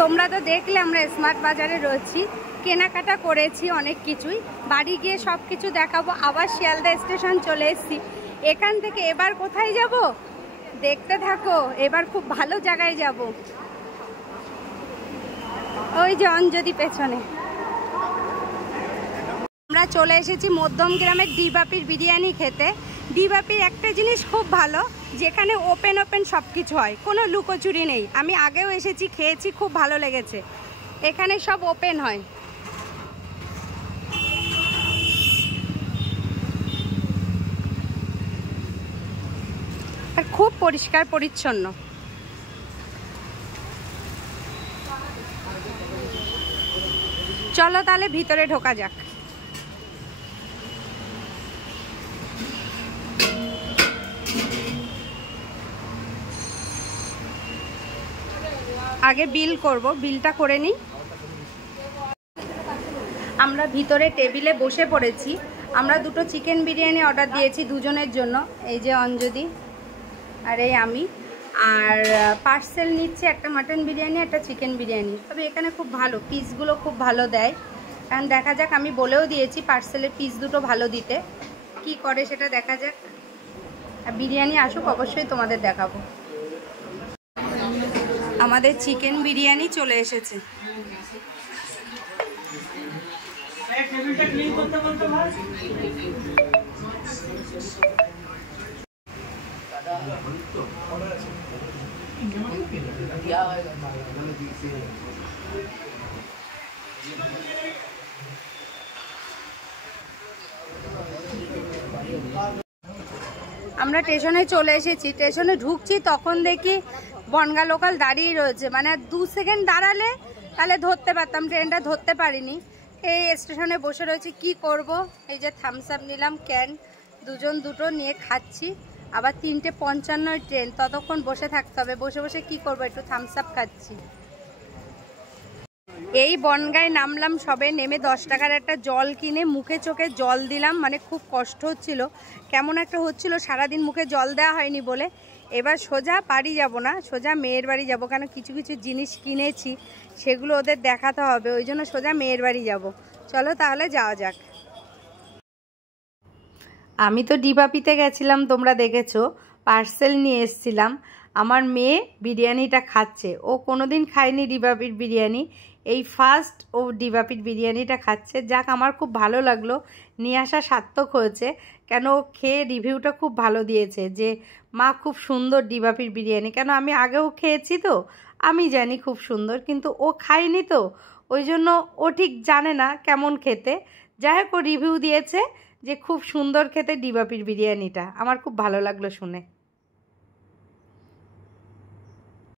তোমরা তো দেখলে আমরা স্মার্ট বাজারে রয়েছি, কেনাকাটা করেছি অনেক কিছুই, বাড়ি গিয়ে সব কিছু দেখাবো। আবার শিয়ালদা স্টেশন চলে এসেছি। এখান থেকে এবার কোথায় যাব দেখতে থাকো। এবার খুব ভালো জায়গায় যাব, ওই যে অঞ্জলি পেছনে। আমরা চলে এসেছি মধ্যম গ্রামের ডিবাপির বিরিয়ানি খেতে। ডিবাপির একটা জিনিস খুব ভালো, যেখানে ওপেন ওপেন সব কিছু হয়, কোনো লুকোচুরি নেই। আমি আগেও এসেছি, খেয়েছি, খুব ভালো লেগেছে। এখানে সব ওপেন হয়। আর খুব পরিষ্কার পরিচ্ছন্ন। চলো তাহলে ভিতরে ঢোকা যাক। আগে বিল করব, বিলটা করে নিই। আমরা ভিতরে টেবিলে বসে পড়েছি। আমরা দুটো চিকেন বিরিয়ানি অর্ডার দিয়েছি দুজনের জন্য। এই যে অঞ্জলি আর এই আমি। আর পার্সেল নিচ্ছে একটা মাটন বিরিয়ানি, একটা চিকেন বিরিয়ানি। তবে এখানে খুব ভালো, পিসগুলো খুব ভালো দেয়। কারণ দেখা যাক, আমি বলেও দিয়েছি পার্সেলের পিস দুটো ভালো দিতে। কি করে সেটা দেখা যাক। আর বিরিয়ানি আসুক, অবশ্যই তোমাদের দেখাবো। আমাদের চিকেন বিরিয়ানি চলে এসেছে। আমরা স্টেশনে চলে এসেছি। স্টেশনে ঢুকছি, তখন দেখি বনগাঁ লোকাল দাঁড়িয়ে রয়েছে। মানে 2 সেকেন্ড দাঁড়ালে তাহলে ধরতে পারতাম, ট্রেনটা ধরতে পারিনি। এই স্টেশনে বসে রয়েছে, কি করব। এই যে থামস আপ নিলাম ক্যান, দুজন দুটো নিয়ে খাচ্ছি। আবার 3:55 ট্রেন, ততক্ষণ বসে থাকতে হবে। বসে বসে কি করব, একটু থামস আপ খাচ্ছি। এই বনগাঁয় নামলাম সবে, নেমে 10 টাকার একটা জল কিনে মুখে চোখে জল দিলাম। মানে খুব কষ্ট হচ্ছিল, কেমন একটা হচ্ছিল, সারাদিন মুখে জল দেওয়া হয়নি বলে। এবার সোজা বাড়ি যাব না, সোজা মেয়ের বাড়ি যাব। কেন কিছু কিছু জিনিস কিনেছি, সেগুলো ওদের দেখাতে হবে, ওই জন্য সোজা মেয়ের বাড়ি যাব। চলো তাহলে যাওয়া যাক। আমি তো ডিবাপিতে গেছিলাম, তোমরা দেখেছো, পার্সেল নিয়ে এসছিলাম। আমার মেয়ে বিরিয়ানিটা খাচ্ছে, ও কোনোদিন খায়নি ডিবাপির বিরিয়ানি, এই ফার্স্ট ও ডিবাপির বিরিয়ানিটা খাচ্ছে। যাক, আমার খুব ভালো লাগলো, নিয়ে আসা সার্থক হয়েছে। কেন ও খেয়ে রিভিউটা খুব ভালো দিয়েছে যে মা খুব সুন্দর ডিবাপির বিরিয়ানি। কেন আমি আগেও খেয়েছি, তো আমি জানি খুব সুন্দর, কিন্তু ও খায়নি, তো ওই জন্য ও ঠিক জানে না কেমন খেতে। যাই হোক, ও রিভিউ দিয়েছে যে খুব সুন্দর খেতে ডিবাপির বিরিয়ানিটা। আমার খুব ভালো লাগলো শুনে।